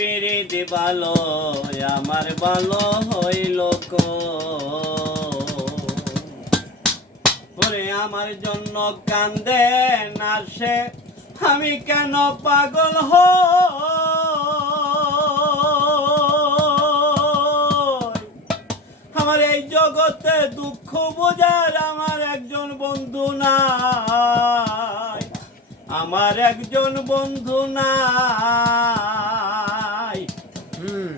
পিরিত ভালো আমার ভালো হইল ওরে আমার জন্য কান্দে না সে আমি কেন পাগল আমার এই জগতে দুঃখ বোঝার আমার একজন বন্ধু নাই আমার একজন বন্ধু নাই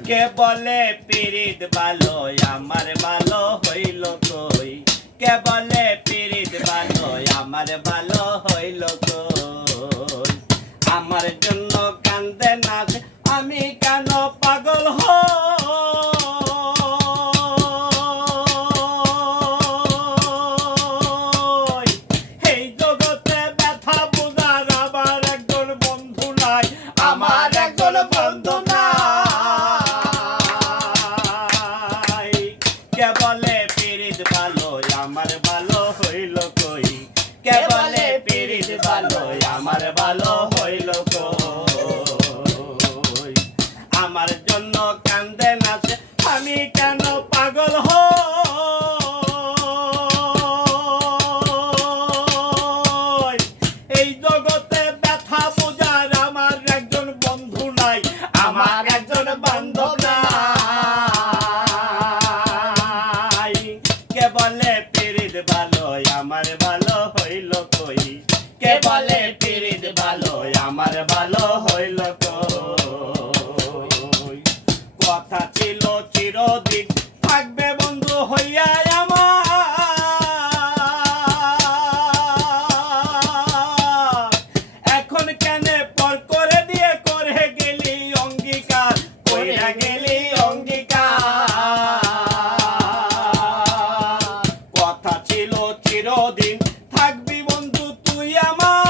কে বলে পিরিত ভালো আমার ভালো হইল কই কে বলে পিরিত ভালো আমার ভালো হইল কই আমার জন্য কান্দে না আমি কেন পাগল এই জগতে ব্যথা বোঝার আমার একজন বন্ধু নাই আমার একজন বন্ধু নাই কে বলে পিরিত ভালো আমার ভালো হইল কই কে বলে পিরিত ভালো আমার ভালো হইল কই আমার জন্য কান্দে নাচে আমি কেন পাগল এই জগতে ব্যথা বোঝার আমার একজন বন্ধু নাই আমার একজন বান্ধব নাই কে বলে পিরিত ভালো আমার ভালো হইল কই কে বলে পিরিত ভালো আমার ভালো হইল কই কথা ছিল চিরদিন থাকবে বন্ধু হইয়া আমার এখন কেন পর করে দিয়ে করে গেলি অঙ্গীকার কইরা গেলি অঙ্গীকার কথা ছিল চিরদিন থাকবি বন্ধু তুই আমার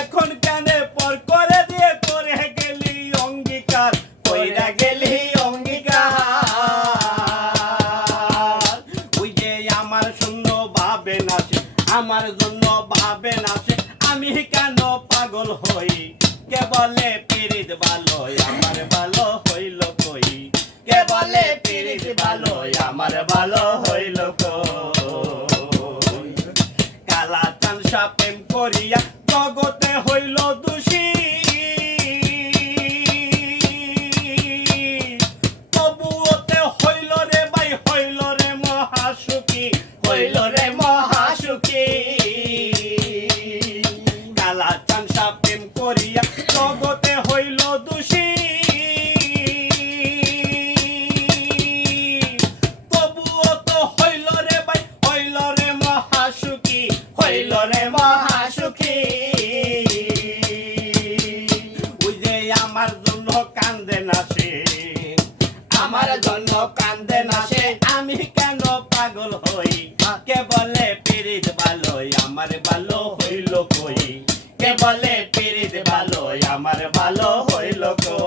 এখন কেন পর করে দিয়ে করে গেলি অঙ্গীকার কইরা গেলি অঙ্গীকার ওই যে আমার শূন্য ভাবে নাচে আমার জন্য ভাবে নাচে আমি কেন পাগল হই কে বলে পিরিত ভালো আমার ভালো হইল কই কে বলে পিরিত ভালো আমার ভালো হইল কই কালা চানসা প্রেম করিয়া জগতে হইল দোষী তবুওতে হইল রে ভাই হইল রে মহাসুখী হইল রে মহাসুখী কালা চানসা প্রেম করিয়া জগতে হইল দোষী তবুও তো হইল রে ভাই হইল রে মহাসুখী হইল রে মহাসুখী ওই যে আমার জন্য কান্দে নাচে আমার জন্য কান্দে নাচে আমি কেন পাগল হই কে বলে পিরিত ভালো আমার ভালো হইল কই কে বলে পিরিত ভালো আমার ভালো হইল কই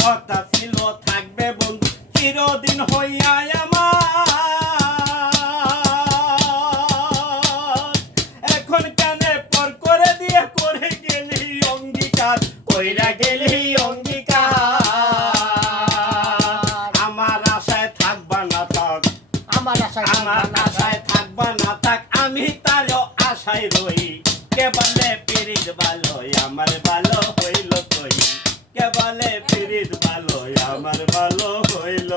কথা ছিল থাকবে বন্ধু চিরদিন হইয়া আমার এখন কেন পর করে দিয়ে করে গেলি অঙ্গীকার কইরা গেলি অঙ্গীকার আমার আশায় থাকবা না থাক আমার আশায় থাকবা না থাক আমি তারও আশায় রই কে বলে পিরিত ভালো আমার ভালো হইল কই কে বলে পিরিত ভালো আমার ভালো হইল